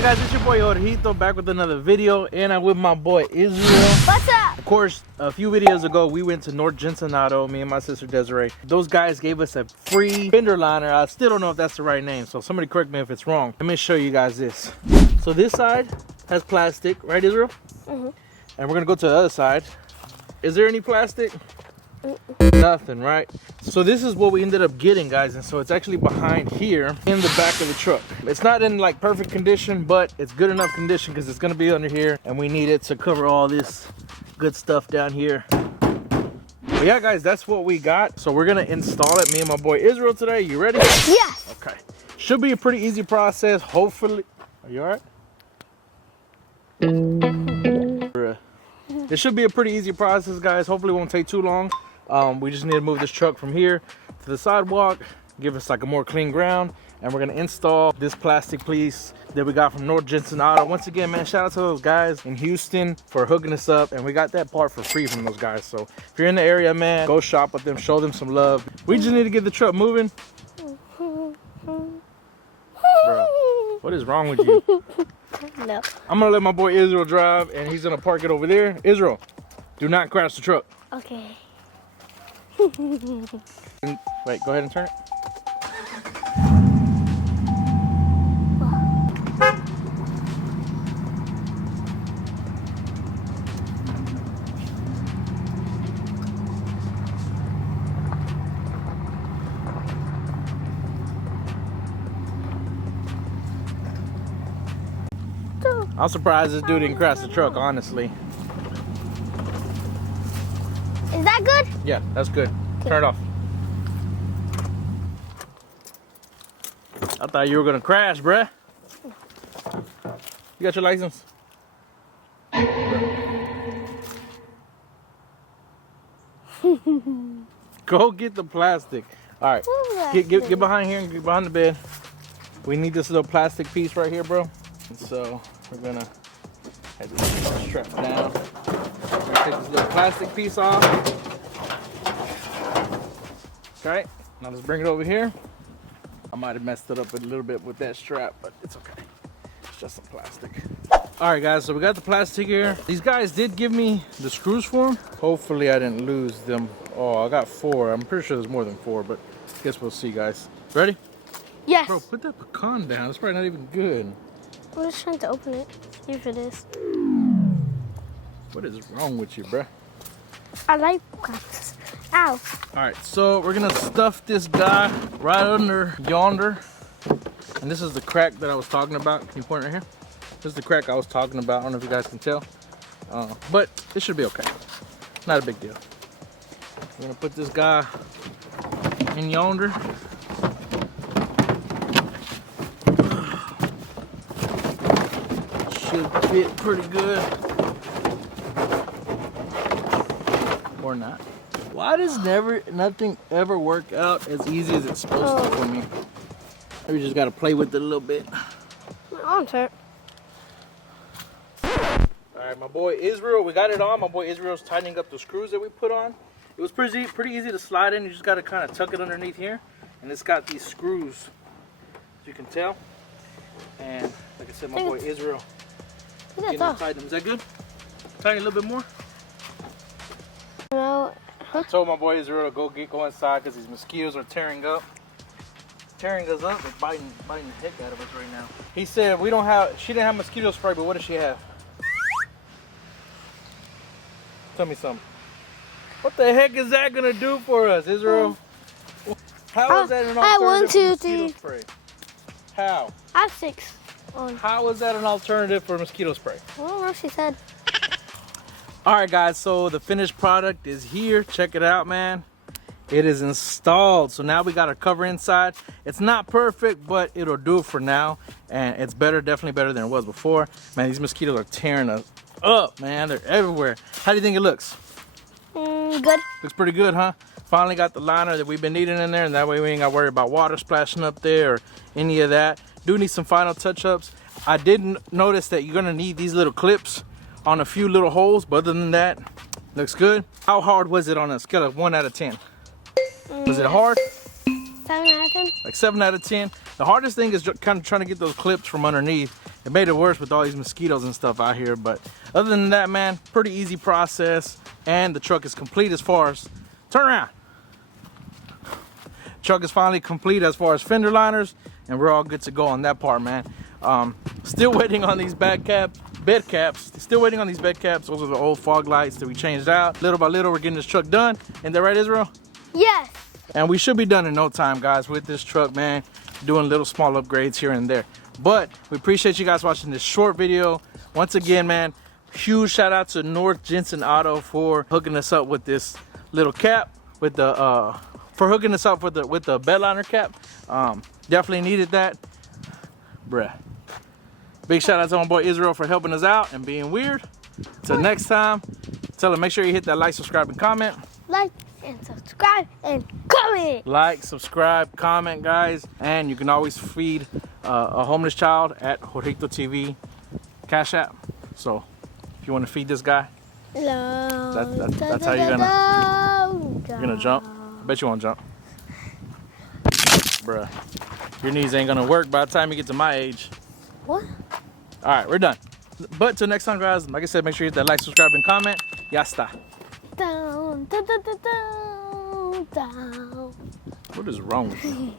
onda guys, it's your boy Jorgito back with another video, and I'm with my boy Israel. What's up? Of course, a few videos ago we went to North Cincinnati, me and my sister Desiree. Those guys gave us a free fender liner. I still don't know if that's the right name, so somebody correct me if it's wrong. Let me show you guys this. So this side has plastic, right Israel? Mm-hmm. And we're gonna go to the other side. Is there any plastic? Nothing, right? So this is what we ended up getting, guys, and so it's actually behind here in the back of the truck. It's not in like perfect condition, but it's good enough condition because it's going to be under here, and we need it to cover all this good stuff down here. But yeah, guys, that's what we got. So we're gonna install it, me and my boy Israel today. You ready? Yes. Okay. Should be a pretty easy process, hopefully. Are you all right? It should be a pretty easy process, guys. Hopefully it won't take too long. We just need to move this truck from here to the sidewalk, give us like a more clean ground, and we're gonna install this plastic piece that we got from North Cincinnati. Once again, man, shout out to those guys in Houston for hooking us up, and we got that part for free from those guys. So if you're in the area, man, go shop with them, show them some love. We just need to get the truck moving. Bro, what is wrong with you? No. I'm gonna let my boy Israel drive, and he's gonna park it over there. Israel, do not crash the truck. Okay. Wait, go ahead and turn it. I'm surprised this dude didn't crash the truck, honestly. Is that good? Yeah, that's good. Turn it off. I thought you were gonna crash, bruh. You got your license? Go get the plastic. All right, get behind here and get behind the bed. We need this little plastic piece right here, bro. And so we're gonna have this strap down. We're gonna take this little plastic piece off. Okay, now let's bring it over here. I might have messed it up a little bit with that strap, but it's okay. It's just some plastic. All right, guys, so we got the plastic here. These guys did give me the screws for them. Hopefully I didn't lose them. Oh, I got 4. I'm pretty sure there's more than 4, but I guess we'll see, guys. Ready? Yes. Bro, put that pecan down. It's probably not even good. I'm just trying to open it. See if it is. What is wrong with you, bruh? I like packs. Ow. All right, so we're gonna stuff this guy right under yonder. And this is the crack that I was talking about. Can you point right here? This is the crack I was talking about. I don't know if you guys can tell. But it should be okay. Not a big deal. We're gonna put this guy in yonder. Should fit pretty good. Or not. Why does nothing ever work out as easy as it's supposed to for me? Maybe just gotta play with it a little bit. My arms hurt. Alright, my boy Israel, we got it on. My boy Israel's tightening up the screws that we put on. It was pretty easy to slide in. You just gotta kind of tuck it underneath here. And it's got these screws, as you can tell. And like I said, my boy Israel getting it tightened. Is that good? Tighten a little bit more. No. I told my boy Israel to go inside because these mosquitoes are tearing us up. They're biting the heck out of us right now. He said she didn't have mosquito spray, but what does she have? Tell me something. What the heck is that gonna do for us, Israel? How is that an alternative for mosquito spray? How? I have 6 on. How is that an alternative for mosquito spray? I don't know, she said. Alright guys, so the finished product is here. Check it out, man. It is installed. So now we got our cover inside. It's not perfect, but it'll do for now. And it's better, definitely better than it was before. Man, these mosquitoes are tearing us up, man. They're everywhere. How do you think it looks? Good. Looks pretty good, huh? Finally got the liner that we've been needing in there, and that way we ain't got to worry about water splashing up there or any of that. Do need some final touch-ups. I didn't notice that you're gonna need these little clips on a few little holes, but other than that, looks good. How hard was it on a scale of 1 out of 10? Was it hard? 7 out of 10. Like 7 out of 10. The hardest thing is kind of trying to get those clips from underneath, It made it worse with all these mosquitoes and stuff out here, but other than that, man, pretty easy process. And the truck is complete as far as, turn around. Truck is finally complete as far as fender liners, and we're all good to go on that part, man. Still waiting on these bed caps. Still waiting on these bed caps. Those are the old fog lights that we changed out. Little by little, we're getting this truck done. Ain't that right, Israel? Yes. And we should be done in no time, guys, with this truck, man. Doing little small upgrades here and there. But we appreciate you guys watching this short video. Once again, man, huge shout out to North Jensen Auto for hooking us up with this little cap, with the for hooking us up with the bed liner cap. Definitely needed that, bruh. Big shout out to my boy Israel for helping us out and being weird. Till next time, tell him make sure you hit that like, subscribe, and comment. Like and subscribe and comment. Like, subscribe, comment, guys. And you can always feed a homeless child at Jorgito TV Cash App. So if you want to feed this guy, that's how you're gonna jump. I bet you won't jump. Bruh, your knees ain't gonna work by the time you get to my age. What? All right, we're done. But till next time, guys, like I said, make sure you hit that like, subscribe, and comment. Ya está. Down, down, down, down, down. What is wrong with you?